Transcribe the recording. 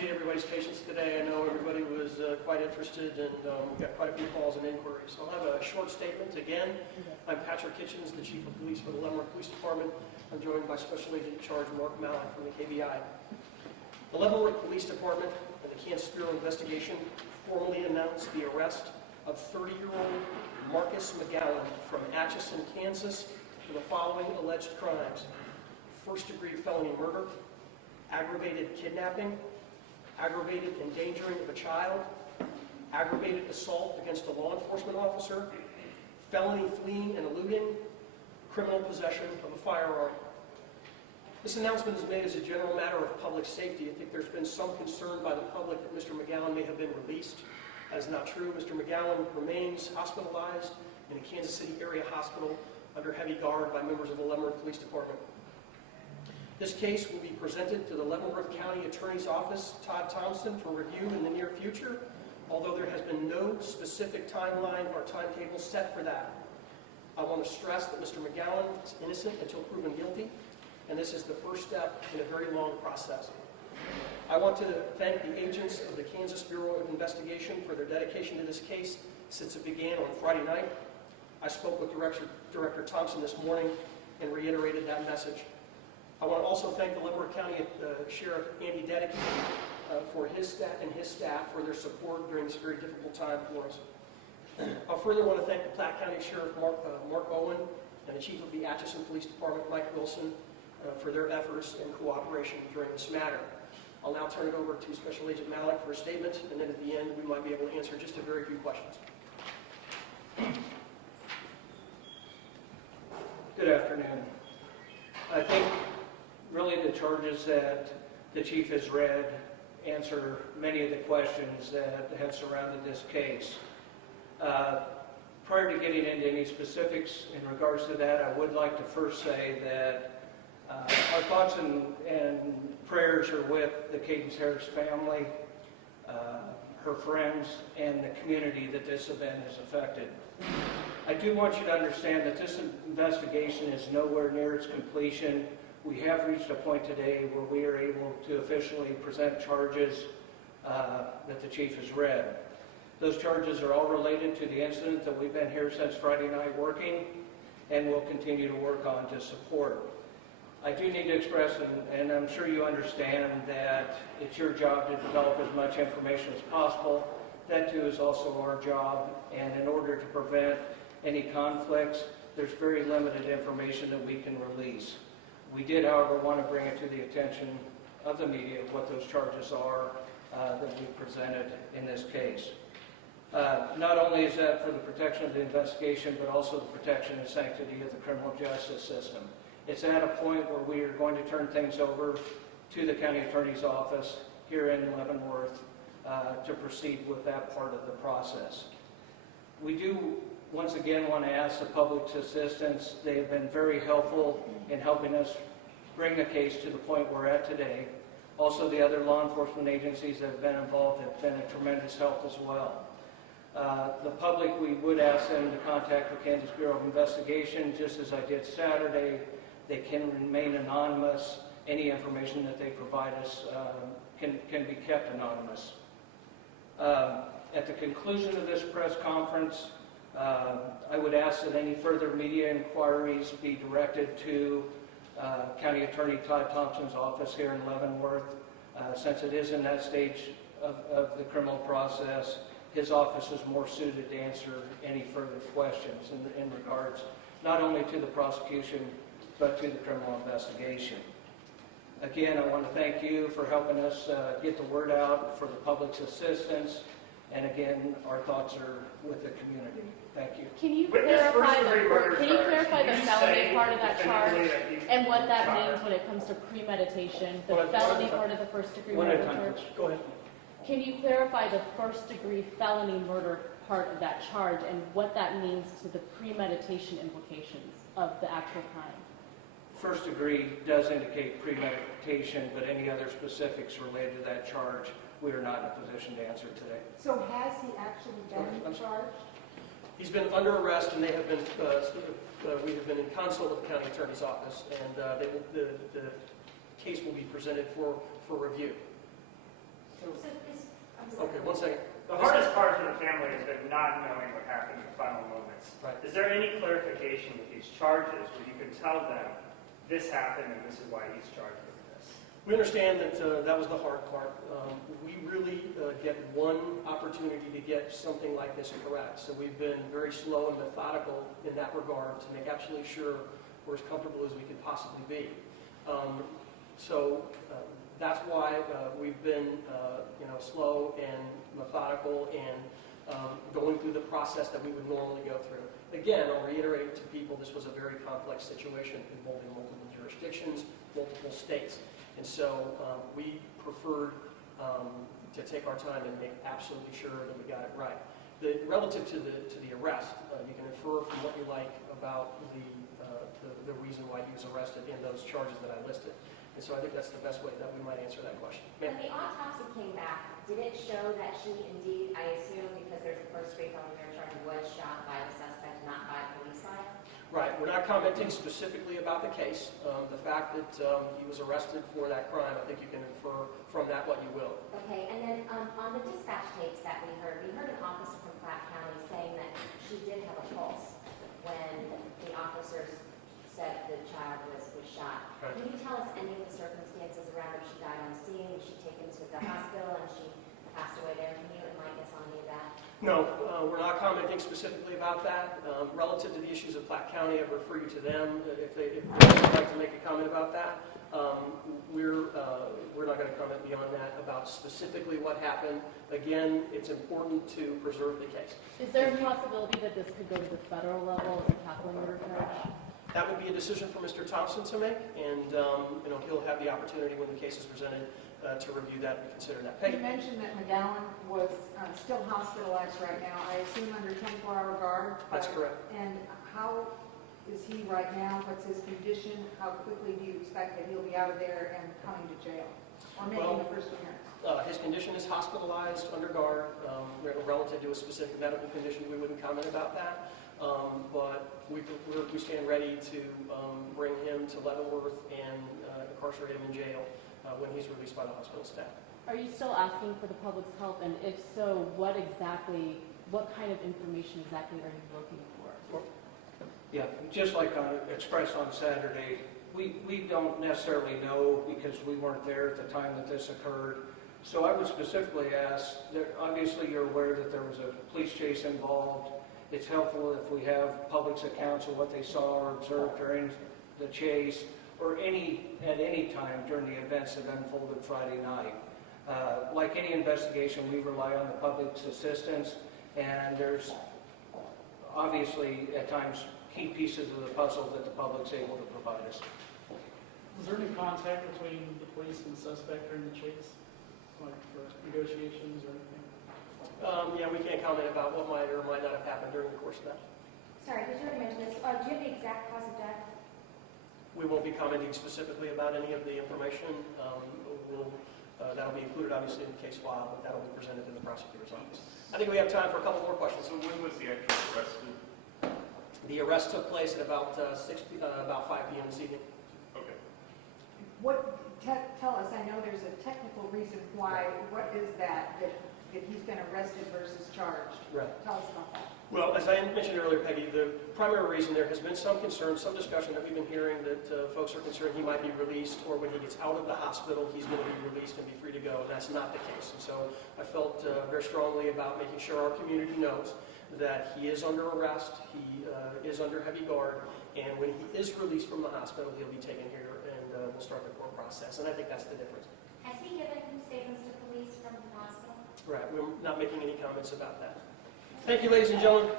appreciate everybody's patience today. I know everybody was quite interested, and we got quite a few calls and inquiries. So I'll have a short statement. Again, I'm Patrick Kitchens, the Chief of Police for the Leavenworth Police Department. I'm joined by Special Agent in Charge Mark Mallett from the KBI. The Leavenworth Police Department and the Kansas Bureau of Investigation formally announced the arrest of 30-year-old Marcas McGowan from Atchison, Kansas, for the following alleged crimes: first-degree felony murder, aggravated kidnapping, aggravated endangering of a child, aggravated assault against a law enforcement officer, felony fleeing and eluding, criminal possession of a firearm. This announcement is made as a general matter of public safety. I think there's been some concern by the public that Mr. McGowan may have been released. That is not true. Mr. McGowan remains hospitalized in a Kansas City area hospital under heavy guard by members of the Leavenworth Police Department. This case will be presented to the Leavenworth County Attorney's Office, Todd Thompson, for review in the near future, although there has been no specific timeline or timetable set for that. I want to stress that Mr. McGowan is innocent until proven guilty, and this is the first step in a very long process. I want to thank the agents of the Kansas Bureau of Investigation for their dedication to this case since it began on Friday night. I spoke with Director Thompson this morning and reiterated that message. I want to also thank the Leavenworth County Sheriff Andy Dedicky for his staff for their support during this very difficult time for us. I further want to thank the Platte County Sheriff Mark Owen and the Chief of the Atchison Police Department, Mike Wilson, for their efforts and cooperation during this matter. I'll now turn it over to Special Agent Mallett for a statement, and then at the end we might be able to answer just a very few questions. Good afternoon. I think really the charges that the Chief has read answer many of the questions that have surrounded this case. Prior to getting into any specifics in regards to that, I would like to first say that our thoughts and prayers are with the Cady Harris family, her friends, and the community that this event has affected. I do want you to understand that this investigation is nowhere near its completion. We have reached a point today where we are able to officially present charges that the Chief has read. Those charges are all related to the incident that we've been here since Friday night working and will continue to work on to support. I do need to express, and I'm sure you understand, that it's your job to develop as much information as possible. That too is also our job, and in order to prevent any conflicts, there's very limited information that we can release. We did, however, want to bring it to the attention of the media what those charges are that we presented in this case. Not only is that for the protection of the investigation, but also the protection and sanctity of the criminal justice system. It's at a point where we are going to turn things over to the County Attorney's Office here in Leavenworth to proceed with that part of the process. We do once again want to ask the public's assistance. They have been very helpful in helping us bring the case to the point we're at today. Also, the other law enforcement agencies that have been involved have been a tremendous help as well. The public, we would ask them to contact the Kansas Bureau of Investigation, just as I did Saturday. They can remain anonymous. Any information that they provide us can be kept anonymous. At the conclusion of this press conference, I would ask that any further media inquiries be directed to County Attorney Todd Thompson's office here in Leavenworth. Since it is in that stage of the criminal process, his office is more suited to answer any further questions in regards not only to the prosecution, but to the criminal investigation. Again, I want to thank you for helping us get the word out, for the public's assistance, and again, our thoughts are with the community. Thank you. Can you clarify the felony part of that charge and what that means when it comes to premeditation, the felony part of the first-degree murder charge? Go ahead. Can you clarify the first-degree felony murder part of that charge and what that means to the premeditation implications of the actual crime? First degree does indicate premeditation, but any other specifics related to that charge, we are not in a position to answer today. So has he actually been charged? He's been under arrest, and they have been. We have been in consult with the county attorney's office, and the case will be presented for review. Okay, one second. The hardest part for the family has been not knowing what happened in the final moments. Right. Is there any clarification with these charges where you can tell them this happened and this is why he's charged with this? We understand that that was the hard part. We really get one opportunity to get something like this correct. So we've been very slow and methodical in that regard to make absolutely sure we're as comfortable as we could possibly be. That's why we've been slow and methodical and going through the process that we would normally go through. Again, I'll reiterate to people this was a very complex situation involving multiple jurisdictions, multiple states. And so we preferred to take our time and make absolutely sure that we got it right. Relative to the arrest, you can infer from what you like about the reason why he was arrested in those charges that I listed. And so I think that's the best way that we might answer that question. When the autopsy came back, did it show that she indeed, I assume because there's a first-degree felony murder charge, was shot by the suspect, not by police file? Right. We're not commenting specifically about the case. The fact that he was arrested for that crime, I think you can infer from that what you will. Okay, and then on the dispatch tapes that we heard an officer from Platte County saying that she did have a pulse when the officers said the child was shot. Right. Can you tell us any of the circumstances around if she died on scene, was she taken to the hospital and she passed away there? Can you enlighten us on any of that? No, we're not commenting specifically about that. Relative to the issues of Platte County, I'd refer you to them if they'd like to make a comment about that. We're not going to comment beyond that about specifically what happened. Again, it's important to preserve the case. Is there a possibility that this could go to the federal level as a capital murder charge? That would be a decision for Mr. Thompson to make, and he'll have the opportunity when the case is presented to review that and consider that. Peggy? You mentioned that McGowan was still hospitalized right now, I assume under 24-hour guard? That's correct. And how is he right now? What's his condition? How quickly do you expect that he'll be out of there and coming to jail? Or making the first appearance? His condition is hospitalized under guard. Relative to a specific medical condition, we wouldn't comment about that. But we stand ready to bring him to Leavenworth and incarcerate him in jail when he's released by the hospital staff. Are you still asking for the public's help? And if so, what kind of information exactly are you looking for? Yeah, just like expressed on Saturday, we don't necessarily know because we weren't there at the time that this occurred. So I would specifically ask, obviously you're aware that there was a police chase involved. It's helpful if we have public's accounts of what they saw or observed during the chase or at any time during the events that unfolded Friday night. Like any investigation, we rely on the public's assistance, and there's obviously at times key pieces of the puzzle that the public's able to provide us. Was there any contact between the police and the suspect during the chase, like for negotiations or anything? Yeah, we can't comment about what might or might not have happened during the course of that. Sorry, did you already mention this? Do you have the exact cause of death? We won't be commenting specifically about any of the information. That'll be included, obviously, in the case file, but that'll be presented in the prosecutor's office. I think we have time for a couple more questions. So when was the actual arrest? The arrest took place at about 5 p.m. this evening. Okay. Tell us, I know there's a technical reason why, what is that he's been arrested versus charged? Right. Tell us about that. Well, as I mentioned earlier, Peggy, the primary reason there has been some concern, some discussion that we've been hearing that folks are concerned he might be released, or when he gets out of the hospital, he's going to be released and be free to go, and that's not the case. And so I felt very strongly about making sure our community knows that he is under arrest, he is under heavy guard, and when he is released from the hospital, he'll be taken here, and we'll start the court process. And I think that's the difference. Has he given statements to police from the hospital? Right, we're not making any comments about that. Thank you, ladies and gentlemen.